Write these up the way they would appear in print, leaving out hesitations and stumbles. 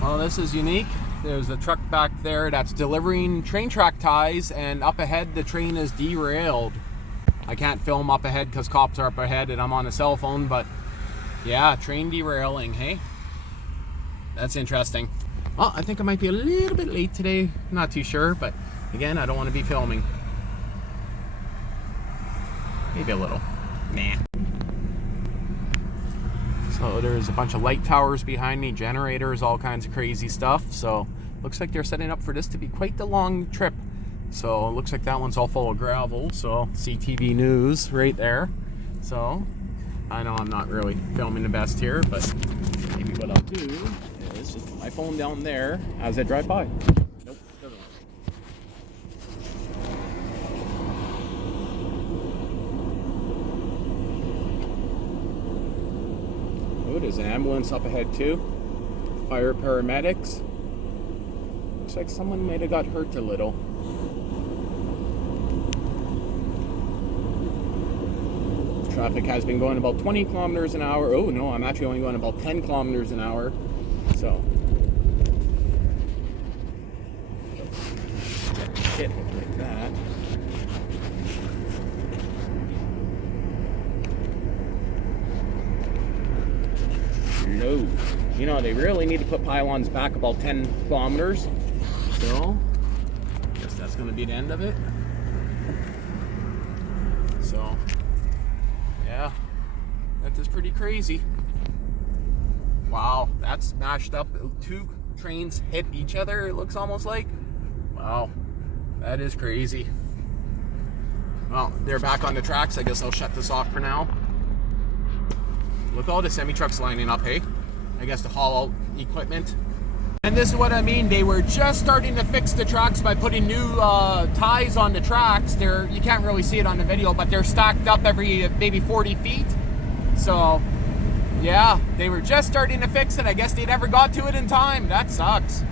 Well, this is unique. There's a truck back there that's delivering train track ties, and up ahead the train is derailed. I can't film up ahead because cops are up ahead and I'm on a cell phone, but yeah, train derailing, hey? That's interesting. Well, I think I might be a little bit late today. Not too sure, but again, I don't want to be filming. Maybe a little. Nah. So there's a bunch of light towers behind me, generators, all kinds of crazy stuff. So looks like they're setting up for this to be quite the long trip. So it looks like that one's all full of gravel. So CTV News right there. So I know I'm not really filming the best here, but maybe what I'll do is just put my phone down there as I drive by. Nope, doesn't work. Oh, there's an ambulance up ahead too. Fire paramedics. Looks like someone might have got hurt a little. Traffic has been going about 20 kilometers an hour. Oh no, I'm actually only going about 10 kilometers an hour. So hit like that. No. You know, they really need to put pylons back about 10 kilometers. So, I guess that's going to be the end of it. So, yeah, that is pretty crazy. Wow, that's smashed up. Two trains hit each other, it looks almost like. Wow, that is crazy. Well, they're back on the tracks. I guess I'll shut this off for now. With all the semi-trucks lining up, hey? I guess to haul out equipment. And this is what I mean. They were just starting to fix the tracks by putting new ties on the tracks. You can't really see it on the video, but they're stacked up every maybe 40 feet. So, yeah, they were just starting to fix it. I guess they never got to it in time. That sucks.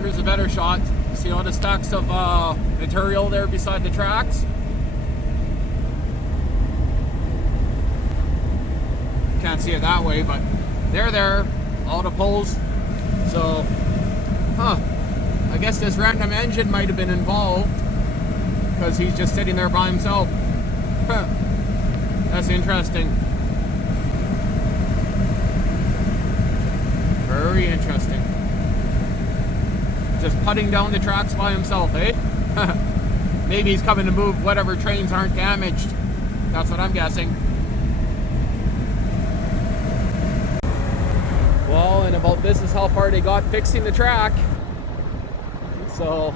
Here's a better shot. See all the stacks of material there beside the tracks? Can't see it that way, but they're there, all the poles. So, I guess this random engine might have been involved because he's just sitting there by himself. That's interesting. Very interesting. Just putting down the tracks by himself, eh? Maybe he's coming to move whatever trains aren't damaged. That's what I'm guessing. Well, and about this is how far they got fixing the track. So,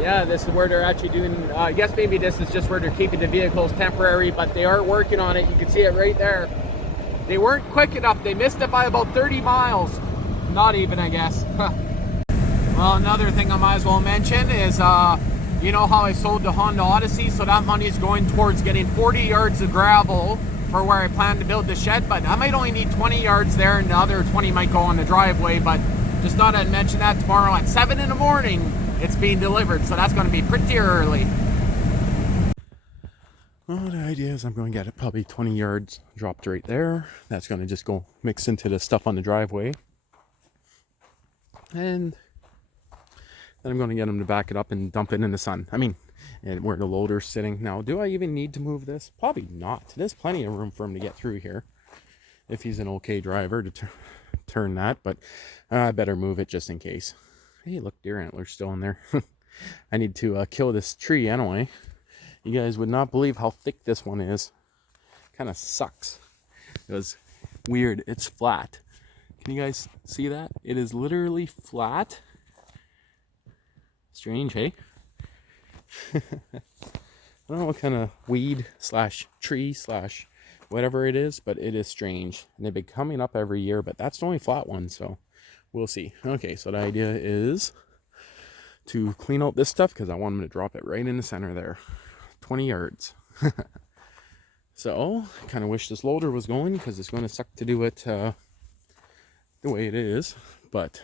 yeah, this is where they're actually doing, I guess maybe this is just where they're keeping the vehicles temporary, but they are working on it. You can see it right there. They weren't quick enough. They missed it by about 30 miles. Not even, I guess. Well, another thing I might as well mention is, you know how I sold the Honda Odyssey? So that money is going towards getting 40 yards of gravel for where I plan to build the shed, but I might only need 20 yards there and the other 20 might go on the driveway, but just thought I'd mention that tomorrow at 7 in the morning it's being delivered, so that's going to be pretty early. Well, the idea is I'm going to get it probably 20 yards dropped right there. That's going to just go mix into the stuff on the driveway. And then I'm going to get him to back it up and dump it in the sun. I mean, and where the loader's sitting. Now, do I even need to move this? Probably not. There's plenty of room for him to get through here if he's an okay driver to turn that, but I better move it just in case. Hey, look, deer antler's still in there. I need to kill this tree anyway. You guys would not believe how thick this one is. Kind of sucks. It was weird. It's flat. Can you guys see that? It is literally flat. Strange, hey? I don't know what kind of weed slash tree slash whatever it is, but it is strange. And they've been coming up every year, but that's the only flat one, so we'll see. Okay, so the idea is to clean out this stuff because I want them to drop it right in the center there. 20 yards. So, I kind of wish this loader was going because it's going to suck to do it the way it is, but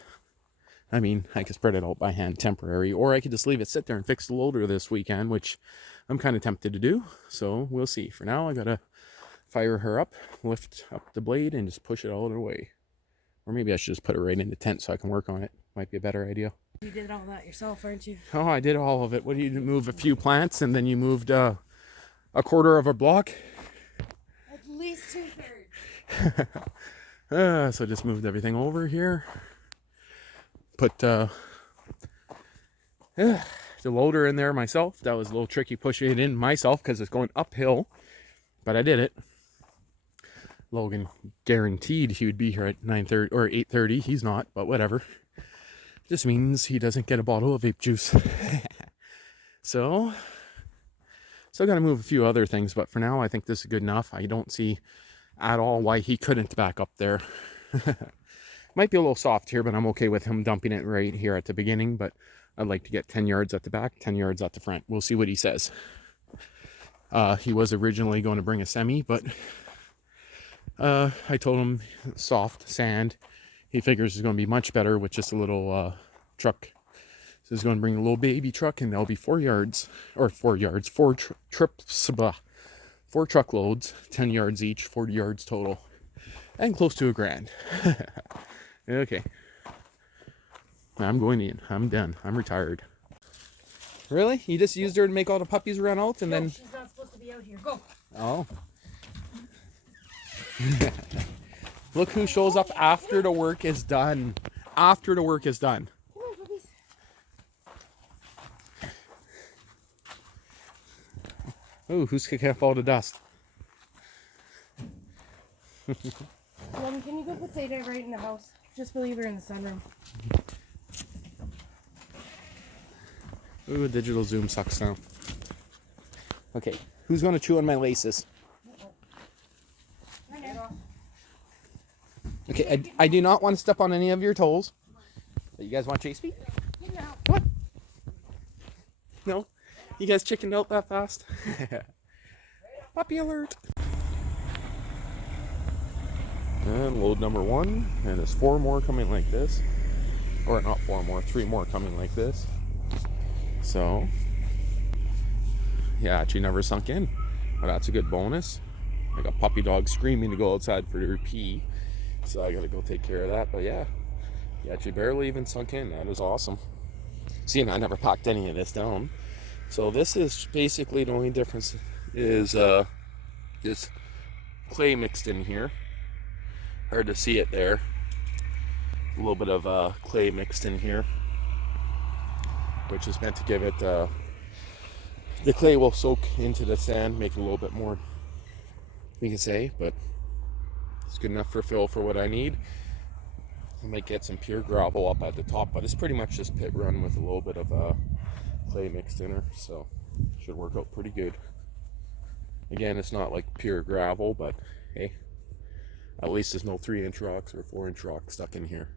I mean, I could spread it out by hand temporary, or I could just leave it sit there and fix the loader this weekend, which I'm kind of tempted to do. So we'll see. For now, I gotta fire her up, lift up the blade, and just push it all the way. Or maybe I should just put it right in the tent so I can work on it. Might be a better idea. You did all that yourself, aren't you? Oh, I did all of it. What do you move? A few plants and then you moved a quarter of a block? At least 2/3. So just moved everything over here. Put the loader in there myself. That was a little tricky pushing it in myself because it's going uphill. But I did it. Logan guaranteed he would be here at 9:30 or 8:30. He's not, but whatever. Just means he doesn't get a bottle of vape juice. So, still got to move a few other things, but for now, I think this is good enough. I don't see at all why he couldn't back up there. Might be a little soft here, but I'm okay with him dumping it right here at the beginning, but I'd like to get 10 yards at the back, 10 yards at the front. We'll see what he says. He was originally going to bring a semi, but I told him soft sand. He figures it's going to be much better with just a little truck. So he's going to bring a little baby truck, and that'll be 4 yards, or 4 yards, 4 truckloads, 10 yards each, 40 yards total, and close to $1,000. Okay. I'm going in. I'm done. I'm retired. Really? You just used her to make all the puppies run out and then... She's not supposed to be out here. Go. Oh. Look who shows up after the work is done. After the work is done. Come on, puppies. Ooh, who's kicking up all the dust? Mom, can you go put Zeta right in the house? Just leave her in the sunroom. Ooh, digital zoom sucks now. Okay, who's going to chew on my laces? Okay, I do not want to step on any of your toes. You guys want to chase me? No. What? No? You guys chickened out that fast? Puppy alert! And load number 1, and there's 4 more coming like this. Or not 4 more, 3 more coming like this. So, yeah, actually never sunk in. But that's a good bonus. I got puppy dogs screaming to go outside for their pee. So I gotta go take care of that. But yeah, he actually barely even sunk in. That is awesome. See, and I never packed any of this down. So this is basically the only difference is this clay mixed in here. Hard to see it there. A little bit of clay mixed in here, which is meant to give it, the clay will soak into the sand, make it a little bit more, you can say, but it's good enough for fill for what I need. I might get some pure gravel up at the top, but it's pretty much just pit run with a little bit of clay mixed in her, so should work out pretty good. Again, it's not like pure gravel, but hey, at least there's no 3-inch rocks or 4-inch rocks stuck in here.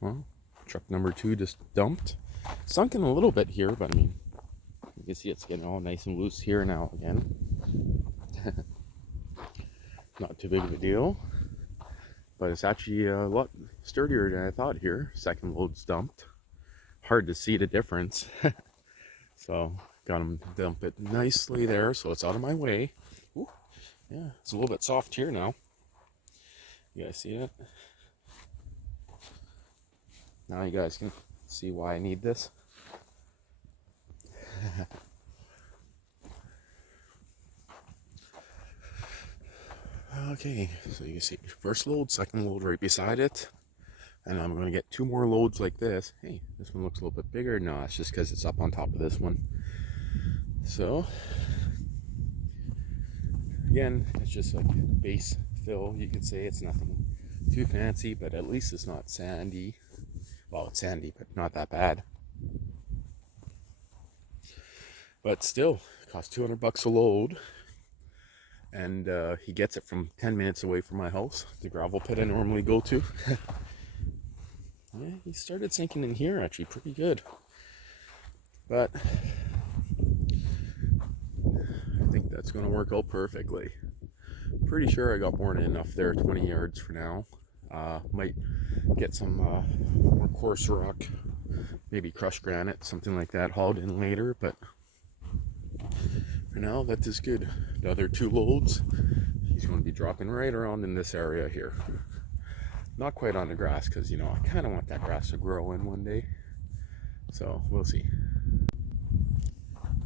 Well, truck number 2 just dumped. Sunk in a little bit here, but I mean, you can see it's getting all nice and loose here now again. Not too big of a deal, but it's actually a lot sturdier than I thought here. Second load's dumped. Hard to see the difference. So, got them dump it nicely there so it's out of my way. Ooh, yeah, it's a little bit soft here now. You guys see that? Now you guys can see why I need this. Okay, so you see first load, second load right beside it. And I'm going to get 2 more loads like this. Hey, this one looks a little bit bigger. No, it's just because it's up on top of this one. So, again, it's just like base fill. You could say it's nothing too fancy, but at least it's not sandy. Well, it's sandy, but not that bad. But still, it costs $200 a load. And he gets it from 10 minutes away from my house, the gravel pit I normally go to. Yeah, he started sinking in here actually pretty good. But I think that's going to work out perfectly. Pretty sure I got more than enough there, 20 yards for now. Might get some more coarse rock, maybe crushed granite, something like that, hauled in later, but for now that is good. The other 2 loads, he's going to be dropping right around in this area here. Not quite on the grass, because, you know, I kind of want that grass to grow in one day. So, we'll see.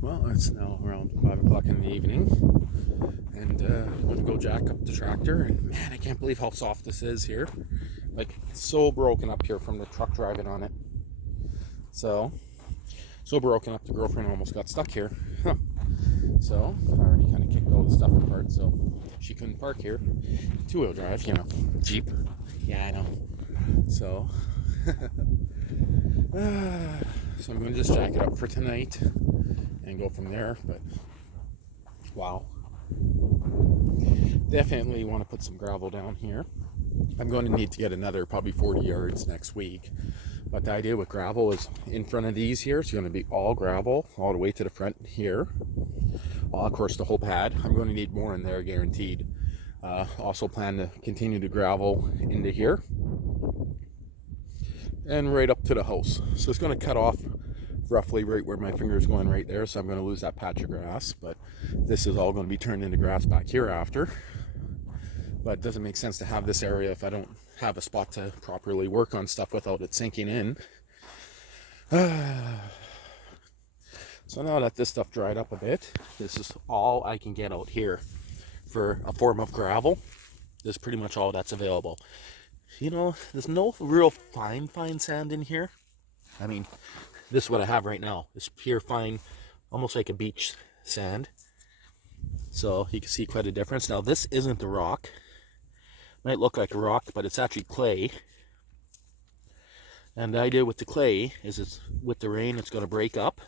Well, it's now around 5 o'clock in the evening. And I'm going to go jack up the tractor. And man, I can't believe how soft this is here. Like, it's so broken up here from the truck driving on it. So broken up, the girlfriend almost got stuck here. So, I already kind of kicked all the stuff apart, so she couldn't park here. Two-wheel drive, you know, Jeep. Yeah, I know. So, so I'm going to just jack it up for tonight and go from there. But, wow. Definitely want to put some gravel down here. I'm going to need to get another probably 40 yards next week. But the idea with gravel is in front of these here, it's going to be all gravel all the way to the front here. Of course, the whole pad. I'm going to need more in there, guaranteed. Also plan to continue to gravel into here and right up to the house. So it's going to cut off roughly right where my finger is going right there. So I'm going to lose that patch of grass. But this is all going to be turned into grass back here after. But it doesn't make sense to have this area if I don't have a spot to properly work on stuff without it sinking in. So now that this stuff dried up a bit, this is all I can get out here for a form of gravel. This is pretty much all that's available. You know, there's no real fine sand in here. I mean, this is what I have right now. It's pure fine, almost like a beach sand. So you can see quite a difference. Now this isn't the rock. Might look like a rock, but it's actually clay. And the idea with the clay is it's with the rain, it's going to break up,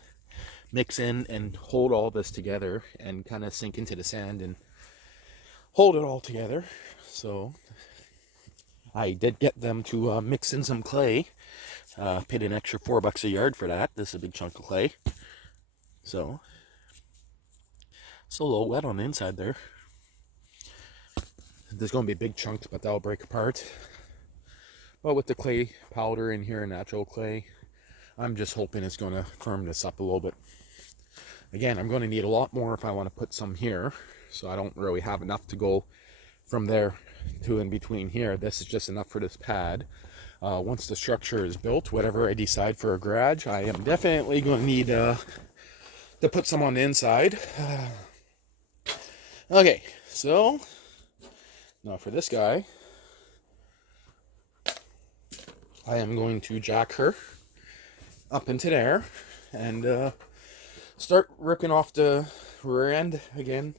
mix in and hold all this together and kind of sink into the sand and hold it all together. So I did get them to mix in some clay. Paid an extra $4 a yard for that. This is a big chunk of clay. So it's a little wet on the inside there. There's going to be big chunks, but that'll break apart. But with the clay powder in here, natural clay, I'm just hoping it's going to firm this up a little bit. Again, I'm going to need a lot more if I want to put some here. So I don't really have enough to go from there to in between here. This is just enough for this pad. Once the structure is built, whatever I decide for a garage, I am definitely going to need to put some on the inside. Okay, so now for this guy, I am going to jack her up into there and start ripping off the rear end again.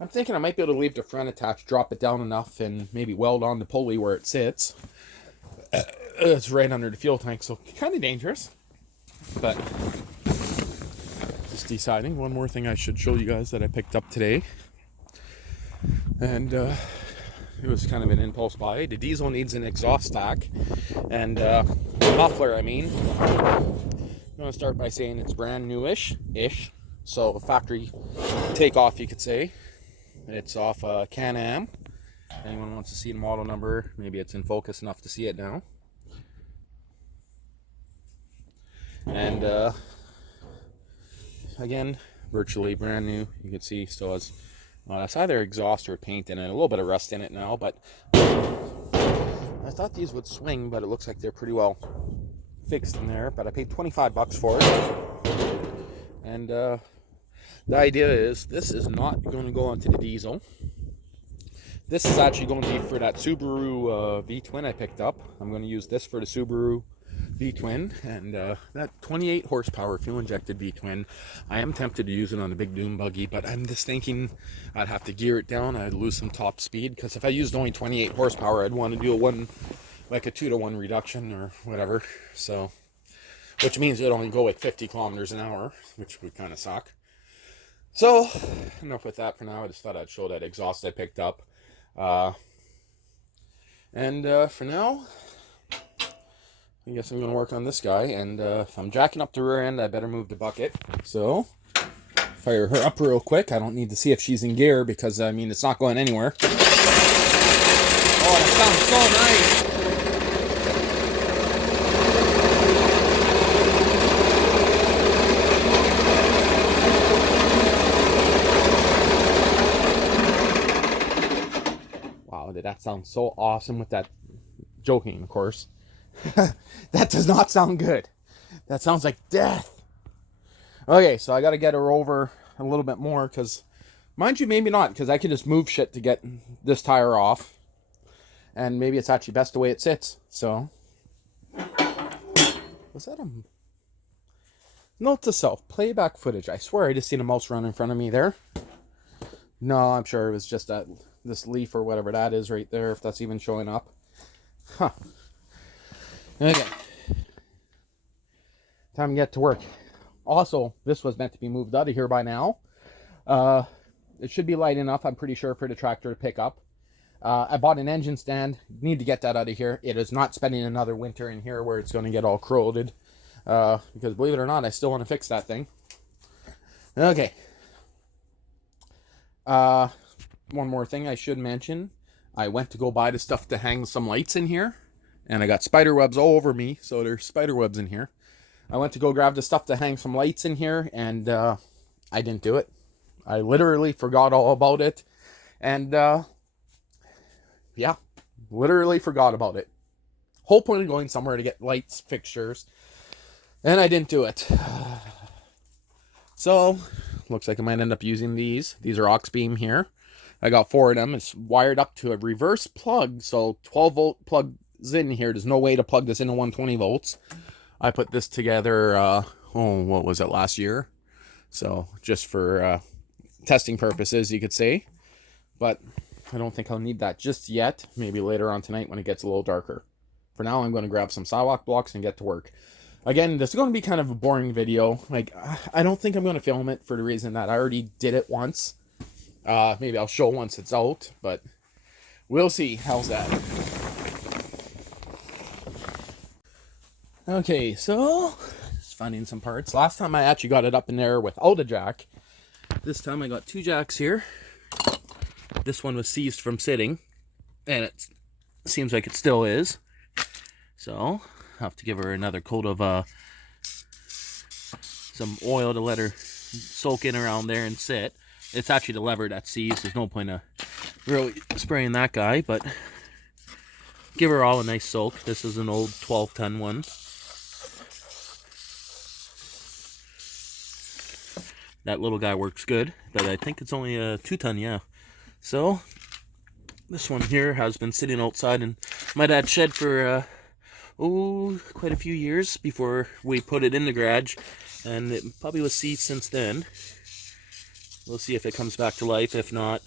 I'm thinking I might be able to leave the front attached, drop it down enough, and maybe weld on the pulley where it sits. It's right under the fuel tank, so kind of dangerous. But just deciding. One more thing I should show you guys that I picked up today. And it was kind of an impulse buy. The diesel needs an exhaust stack. And muffler, I mean. I'm going to start by saying it's brand newish. So factory takeoff, you could say. It's off Can-Am. Anyone wants to see the model number, maybe it's in focus enough to see it now. And again, virtually brand new. You can see still has it's either exhaust or paint in it, a little bit of rust in it now, but I thought these would swing, but it looks like they're pretty well fixed in there. But I paid $25 for it. And the idea is this is not going to go onto the diesel. This is actually going to be for that Subaru V-Twin I picked up. I'm going to use this for the Subaru V-Twin, and that 28 horsepower fuel-injected V-Twin. I am tempted to use it on the big dune buggy, but I'm just thinking I'd have to gear it down. I'd lose some top speed, because if I used only 28 horsepower, I'd want to do a 2-to-1 reduction or whatever. So, which means it'd only go like 50 kilometers an hour, which would kind of suck. So, enough with that for now. I just thought I'd show that exhaust I picked up. For now, I guess I'm going to work on this guy, and if I'm jacking up the rear end, I better move the bucket. So, fire her up real quick. I don't need to see if she's in gear, because, I mean, it's not going anywhere. Oh, that sounds so nice! sounds so awesome with that. Joking, of course. That does not sound good. That sounds like death. Okay, so I got to get her over a little bit more, because, mind you, maybe not, because I can just move shit to get this tire off. And maybe it's actually best the way it sits. So, was that a... Note to self, playback footage. I swear I just seen a mouse run in front of me there. No, I'm sure it was just that this leaf or whatever that is right there, if that's even showing up. Huh. Okay. Time to get to work. Also, this was meant to be moved out of here by now. It should be light enough, I'm pretty sure, for the tractor to pick up. I bought an engine stand. Need to get that out of here. It is not spending another winter in here where it's going to get all corroded. Because believe it or not, I still want to fix that thing. Okay. One more thing I should mention. I went to go buy the stuff to hang some lights in here. And I got spider webs all over me. So there's spider webs in here. I went to go grab the stuff to hang some lights in here. And I didn't do it. I literally forgot all about it. And yeah, literally forgot about it. Whole point of going somewhere to get lights, fixtures. And I didn't do it. So, looks like I might end up using these. These are aux beam here. I got 4 of them. It's wired up to a reverse plug. So, 12 volt plugs in here. There's no way to plug this into 120 volts. I put this together, what was it, last year? So, just for testing purposes, you could say. But I don't think I'll need that just yet. Maybe later on tonight when it gets a little darker. For now, I'm going to grab some sidewalk blocks and get to work. Again, this is going to be kind of a boring video. Like, I don't think I'm going to film it for the reason that I already did it once. Maybe I'll show once it's out, but we'll see. How's that? Okay, so just finding some parts. Last time I actually got it up in there without a jack. This time I got 2 jacks here. This one was seized from sitting, and it seems like it still is. So have to give her another coat of some oil to let her soak in around there and sit. It's actually the lever that's seized. There's no point of really spraying that guy, but give her all a nice soak. This is an old 12-ton one. That little guy works good, but I think it's only a 2-ton, yeah. So this one here has been sitting outside in my dad's shed for quite a few years before we put it in the garage, and it probably was seized since then. We'll see if it comes back to life. If not,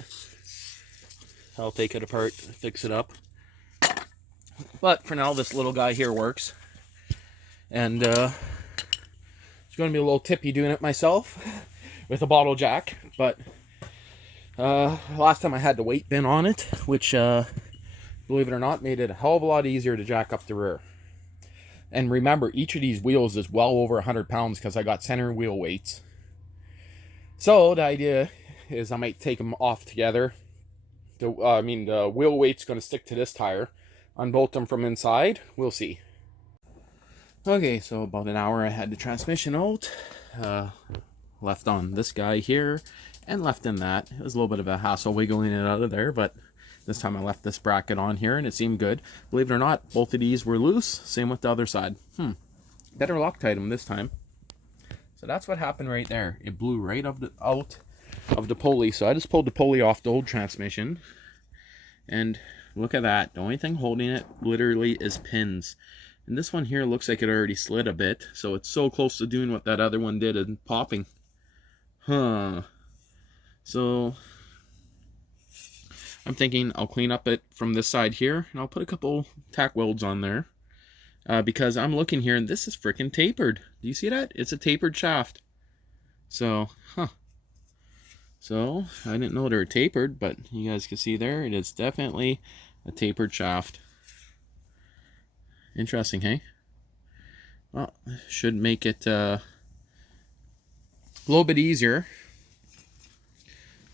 I'll take it apart, fix it up. But for now, this little guy here works, and it's going to be a little tippy doing it myself with a bottle jack. But last time I had the weight bin on it, which believe it or not, made it a hell of a lot easier to jack up the rear. And remember, each of these wheels is well over 100 pounds because I got center wheel weights. So the idea is I might take them off together. The wheel weight's going to stick to this tire. Unbolt them from inside. We'll see. Okay, so about an hour I had the transmission out. Left on this guy here and left in that. It was a little bit of a hassle wiggling it out of there, but this time I left this bracket on here and it seemed good. Believe it or not, both of these were loose. Same with the other side. Better Loctite them this time. So that's what happened right there. It blew right out of the pulley. So I just pulled the pulley off the old transmission. And look at that. The only thing holding it literally is pins. And this one here looks like it already slid a bit. So it's so close to doing what that other one did and popping. So I'm thinking I'll clean up it from this side here, and I'll put a couple tack welds on there. Because I'm looking here, and this is freaking tapered. Do you see that? It's a tapered shaft. So, So, I didn't know they were tapered, but you guys can see there, it is definitely a tapered shaft. Interesting, hey? Well, should make it a little bit easier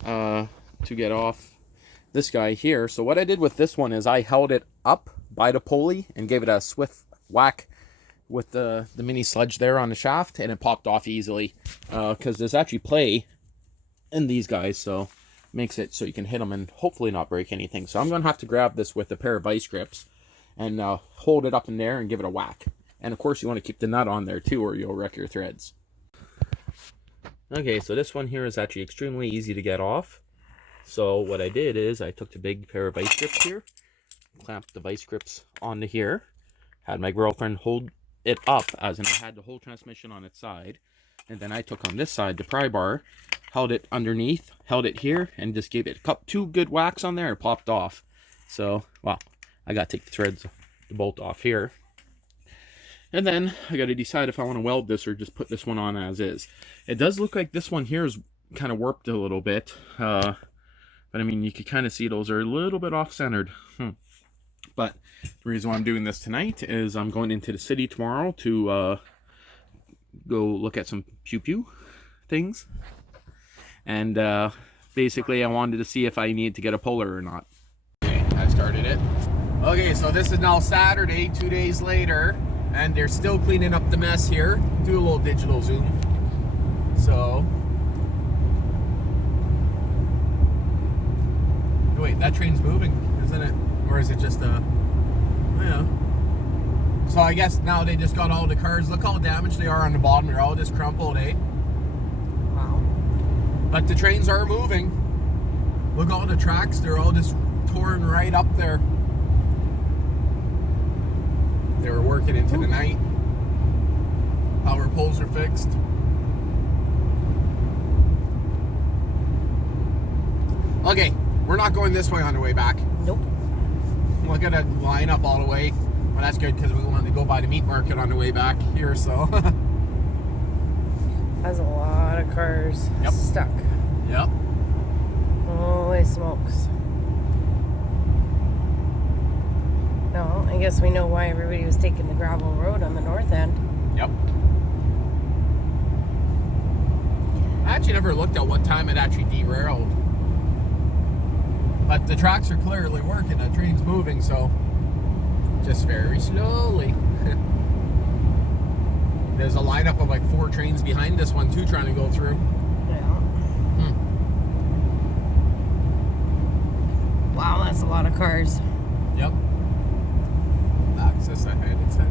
to get off this guy here. So what I did with this one is I held it up by the pulley and gave it a swift whack with the mini sludge there on the shaft, and it popped off easily because there's actually play in these guys. So makes it so you can hit them and hopefully not break anything. So I'm going to have to grab this with a pair of vice grips and hold it up in there and give it a whack. And of course you want to keep the nut on there too, or you'll wreck your threads. Okay, so this one here is actually extremely easy to get off. So what I did is I took the big pair of vice grips here, clamped the vice grips onto here, had my girlfriend hold it up, as in I had the whole transmission on its side, and then I took on this side the pry bar, held it underneath, held it here, and just gave it two good whacks on there and popped off. So, well, I got to take the threads, the bolt off here. And then I got to decide if I want to weld this or just put this one on as is. It does look like this one here is kind of warped a little bit. But I mean, you can kind of see those are a little bit off-centered. But the reason why I'm doing this tonight is I'm going into the city tomorrow to go look at some pew-pew things. And basically I wanted to see if I needed to get a puller or not. Okay, I started it. Okay, so this is now Saturday, 2 days later. And they're still cleaning up the mess here. Do a little digital zoom. So. Wait, that train's moving, isn't it? Or is it just a... Yeah. So I guess now they just got all the cars. Look how damaged they are on the bottom. They're all just crumpled, eh? Wow. But the trains are moving. Look at all the tracks. They're all just torn right up there. They were working into the night. Power poles are fixed. Okay, we're not going this way on the way back. Nope. Look at it line up all the way. Well, that's good because we wanted to go by the meat market on the way back here, so. That's a lot of cars stuck. Yep. Holy smokes. No, I guess we know why everybody was taking the gravel road on the north end. Yep. I actually never looked at what time it actually derailed. But the tracks are clearly working, the train's moving, so just very slowly. There's a lineup of like 4 trains behind this one too trying to go through. Yeah. Wow, that's a lot of cars. Yep. Access ahead, it said.